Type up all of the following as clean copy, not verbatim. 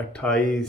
28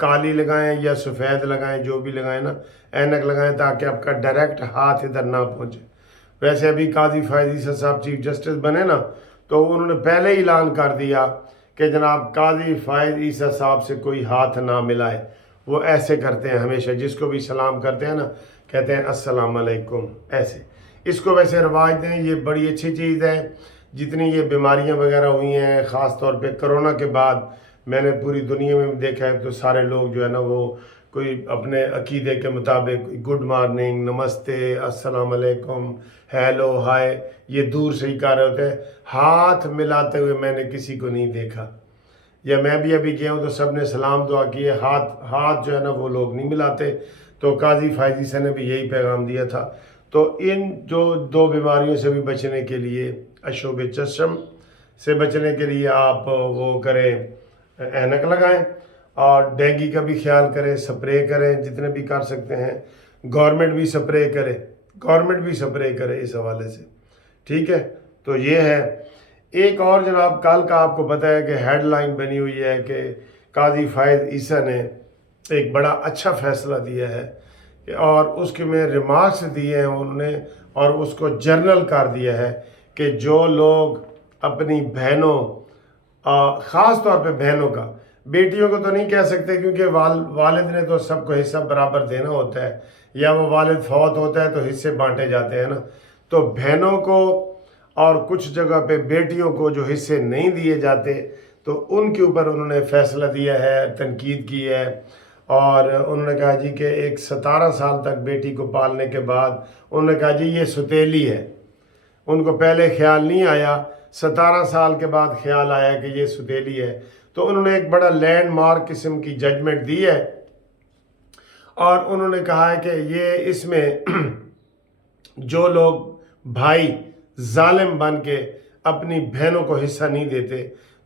کالی لگائیں یا سفید لگائیں، جو بھی لگائیں نا، اینک لگائیں تاکہ آپ کا ڈائریکٹ ہاتھ ادھر نہ پہنچے۔ ویسے ابھی قاضی فائز عیسیٰ صاحب چیف جسٹس بنے نا، تو انہوں نے پہلے ہی اعلان کر دیا کہ جناب قاضی فائز عیسیٰ صاحب سے کوئی ہاتھ نہ ملائے۔ وہ ایسے کرتے ہیں ہمیشہ، جس کو بھی سلام کرتے ہیں نا کہتے ہیں السلام علیکم، ایسے۔ اس کو ویسے رواج دیں، یہ بڑی اچھی چیز ہے۔ جتنی یہ بیماریاں وغیرہ ہوئی ہیں، خاص طور پہ کرونا کے بعد میں نے پوری دنیا میں دیکھا ہے، تو سارے لوگ جو ہے نا وہ کوئی اپنے عقیدے کے مطابق گڈ مارننگ، نمستے، السلام علیکم، ہیلو، ہائے، یہ دور سے ہی کر رہے ہوتے ہیں۔ ہاتھ ملاتے ہوئے میں نے کسی کو نہیں دیکھا، یا میں بھی ابھی گیا ہوں تو سب نے سلام دعا کی ہے، ہاتھ جو ہے نا وہ لوگ نہیں ملاتے۔ تو قاضی فائز عیسیٰ نے بھی یہی پیغام دیا تھا۔ تو ان جو دو بیماریوں سے بھی بچنے کے لیے، اشوب چشم سے بچنے کے لیے آپ وہ کریں، اینک لگائیں، اور ڈینگی کا بھی خیال کریں، سپرے کریں جتنے بھی کر سکتے ہیں۔ گورنمنٹ بھی سپرے کرے اس حوالے سے، ٹھیک ہے۔ تو یہ ہے۔ ایک اور جناب، کل کا آپ کو پتہ ہے کہ ہیڈ لائن بنی ہوئی ہے کہ قاضی فائز عیسیٰ نے ایک بڑا اچھا فیصلہ دیا ہے، اور اس کے میں ریمارکس دیے ہیں انہوں نے، اور اس کو جرنل کر دیا ہے کہ جو لوگ اپنی بہنوں، خاص طور پہ بہنوں کا، بیٹیوں کو تو نہیں کہہ سکتے کیونکہ والد نے تو سب کو حصہ برابر دینا ہوتا ہے، یا وہ والد فوت ہوتا ہے تو حصے بانٹے جاتے ہیں نا، تو بہنوں کو اور کچھ جگہ پہ بیٹیوں کو جو حصے نہیں دیے جاتے، تو ان کے اوپر انہوں نے فیصلہ دیا ہے، تنقید کی ہے، اور انہوں نے کہا جی کہ ایک 17 سال تک بیٹی کو پالنے کے بعد انہوں نے کہا جی یہ ستیلی ہے۔ ان کو پہلے خیال نہیں آیا، 17 سال کے بعد خیال آیا کہ یہ ستیلی ہے، تو انہوں نے ایک بڑا لینڈ مارک قسم کی ججمنٹ دی ہے، اور انہوں نے کہا ہے کہ یہ اس میں جو لوگ بھائی ظالم بن کے اپنی بہنوں کو حصہ نہیں دیتے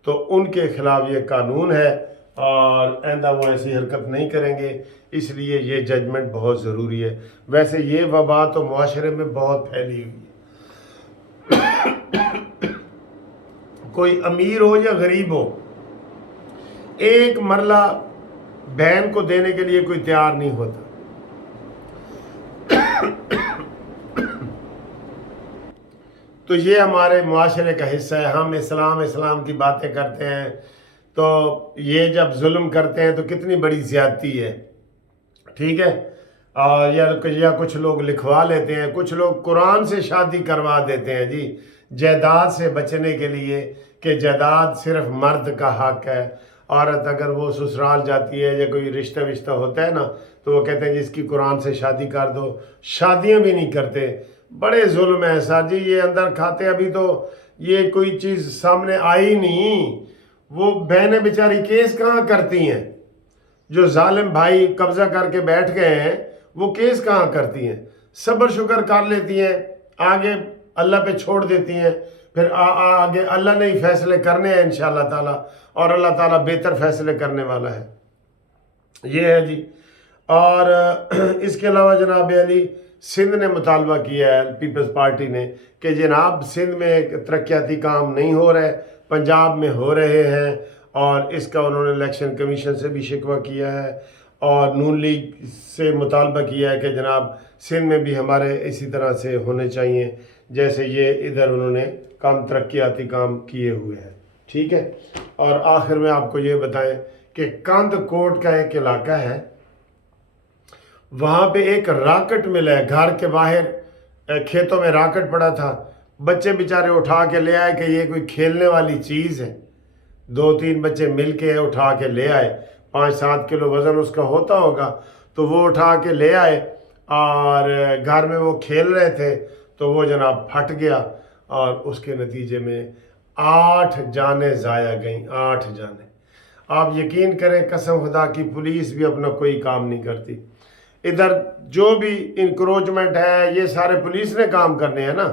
تو ان کے خلاف یہ قانون ہے، اور آئندہ وہ ایسی حرکت نہیں کریں گے۔ اس لیے یہ ججمنٹ بہت ضروری ہے۔ ویسے یہ وبا تو معاشرے میں بہت پھیلی ہوئی ہے، کوئی امیر ہو یا غریب ہو، ایک مرلہ بہن کو دینے کے لیے کوئی تیار نہیں ہوتا۔ تو یہ ہمارے معاشرے کا حصہ ہے۔ ہم اسلام کی باتیں کرتے ہیں، تو یہ جب ظلم کرتے ہیں تو کتنی بڑی زیادتی ہے، ٹھیک ہے۔ یا کچھ لوگ لکھوا لیتے ہیں، کچھ لوگ قرآن سے شادی کروا دیتے ہیں جی، جائیداد سے بچنے کے لیے، کہ جائیداد صرف مرد کا حق ہے۔ عورت اگر وہ سسرال جاتی ہے یا کوئی رشتہ ہوتا ہے نا، تو وہ کہتے ہیں جی اس کی قرآن سے شادی کر دو، شادیاں بھی نہیں کرتے۔ بڑے ظلم ہے سر جی، یہ اندر کھاتے، ابھی تو یہ کوئی چیز سامنے آئی نہیں۔ وہ بہنیں بیچاری کیس کہاں کرتی ہیں؟ جو ظالم بھائی قبضہ کر کے بیٹھ گئے ہیں وہ کیس کہاں کرتی ہیں؟ صبر شکر کر لیتی ہیں، آگے اللہ پہ چھوڑ دیتی ہیں، پھر آگے اللہ نے ہی فیصلے کرنے ہیں انشاءاللہ تعالی، اور اللہ تعالیٰ بہتر فیصلے کرنے والا ہے۔ یہ ہے جی۔ اور اس کے علاوہ جناب علی، سندھ نے مطالبہ کیا ہے، پیپلز پارٹی نے، کہ جناب سندھ میں ترقیاتی کام نہیں ہو رہے، پنجاب میں ہو رہے ہیں، اور اس کا انہوں نے الیکشن کمیشن سے بھی شکوہ کیا ہے، اور نون لیگ سے مطالبہ کیا ہے کہ جناب سندھ میں بھی ہمارے اسی طرح سے ہونے چاہیے جیسے یہ ادھر انہوں نے کام ترقیاتی کام کیے ہوئے ہیں، ٹھیک ہے۔ اور آخر میں آپ کو یہ بتائیں کہ کاند کوٹ کا ایک علاقہ ہے، وہاں پہ ایک راکٹ ملا ہے، گھر کے باہر کھیتوں میں راکٹ پڑا تھا، بچے بیچارے اٹھا کے لے آئے کہ یہ کوئی کھیلنے والی چیز ہے، 2-3 بچے مل کے اٹھا کے لے آئے، 5-7 کلو وزن اس کا ہوتا ہوگا، تو وہ اٹھا کے لے آئے، اور گھر میں وہ کھیل رہے تھے تو وہ جناب پھٹ گیا، اور اس کے نتیجے میں 8 جانیں ضائع گئیں، 8 جانیں۔ آپ یقین کریں، قسم خدا کی، پولیس بھی اپنا کوئی کام نہیں کرتی۔ ادھر جو بھی انکروچمنٹ ہے یہ سارے پولیس نے کام کرنے ہیں نا،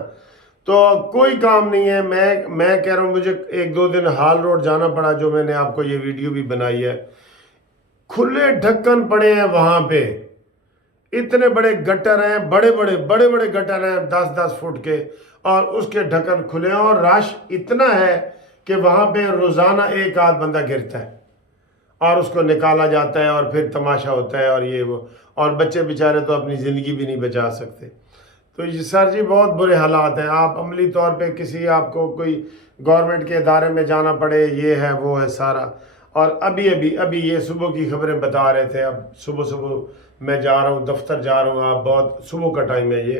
تو کوئی کام نہیں ہے۔ میں کہہ رہا ہوں، مجھے 1-2 دن ہال روڈ جانا پڑا، جو میں نے آپ کو یہ ویڈیو بھی بنائی ہے، کھلے ڈھکن پڑے ہیں وہاں پہ، اتنے بڑے گٹر ہیں، بڑے بڑے گٹر ہیں 10-10 فٹ کے، اور اس کے ڈھکن کھلے ہیں، اور رش اتنا ہے کہ وہاں پہ روزانہ 1 آدھ بندہ گرتا ہے، اور اس کو نکالا جاتا ہے اور پھر تماشا ہوتا ہے اور یہ وہ، اور بچے بیچارے تو اپنی زندگی بھی نہیں بچا سکتے۔ تو یہ سر جی بہت برے حالات ہیں، آپ عملی طور پہ کسی آپ کو کوئی گورنمنٹ کے ادارے میں جانا پڑے، یہ ہے وہ ہے سارا۔ اور ابھی یہ صبح کی خبریں بتا رہے تھے، اب صبح میں جا رہا ہوں دفتر جا رہا ہوں، آپ بہت صبح کا ٹائم ہے یہ،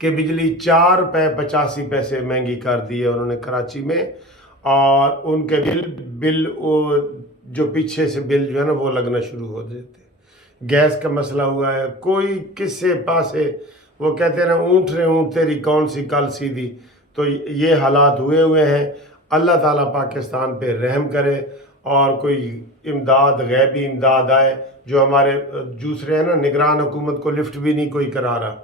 کہ بجلی 4 روپے 85 پیسے مہنگی کر دی ہے انہوں نے کراچی میں، اور ان کے بل جو پیچھے سے بل جو ہے نا وہ لگنا شروع ہو دیتے۔ گیس کا مسئلہ ہوا ہے، کوئی کس سے پاسے، وہ کہتے ہیں نا اونٹ رے اونٹ تیری کون سی کل سیدھی، تو یہ حالات ہوئے ہیں۔ اللہ تعالیٰ پاکستان پہ رحم کرے اور کوئی امداد، غیبی امداد آئے۔ جو ہمارے دوسرے ہیں نا نگران حکومت کو لفٹ بھی نہیں کوئی کرا رہا،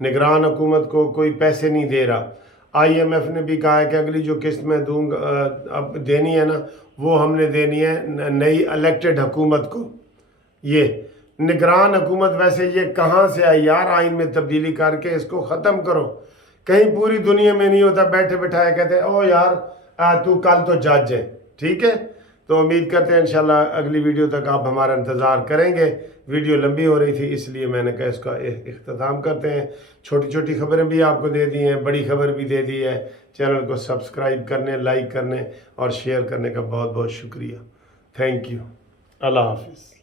نگران حکومت کو کوئی پیسے نہیں دے رہا۔ آئی ایم ایف نے بھی کہا ہے کہ اگلی جو قسط میں دوں گا اب دینی ہے نا وہ ہم نے دینی ہے نئی الیکٹڈ حکومت کو۔ یہ نگران حکومت ویسے یہ کہاں سے آئی یار؟ آئین میں تبدیلی کر کے اس کو ختم کرو۔ کہیں پوری دنیا میں نہیں ہوتا، بیٹھے بٹھائے کہتے او یار تو کل تو جج ہے، ٹھیک ہے۔ تو امید کرتے ہیں انشاءاللہ اگلی ویڈیو تک آپ ہمارا انتظار کریں گے۔ ویڈیو لمبی ہو رہی تھی اس لیے میں نے کہا اس کا اختتام کرتے ہیں۔ چھوٹی چھوٹی خبریں بھی آپ کو دے دی ہیں، بڑی خبر بھی دے دی ہے۔ چینل کو سبسکرائب کرنے، لائک کرنے اور شیئر کرنے کا بہت بہت شکریہ۔ Thank you. اللہ حافظ۔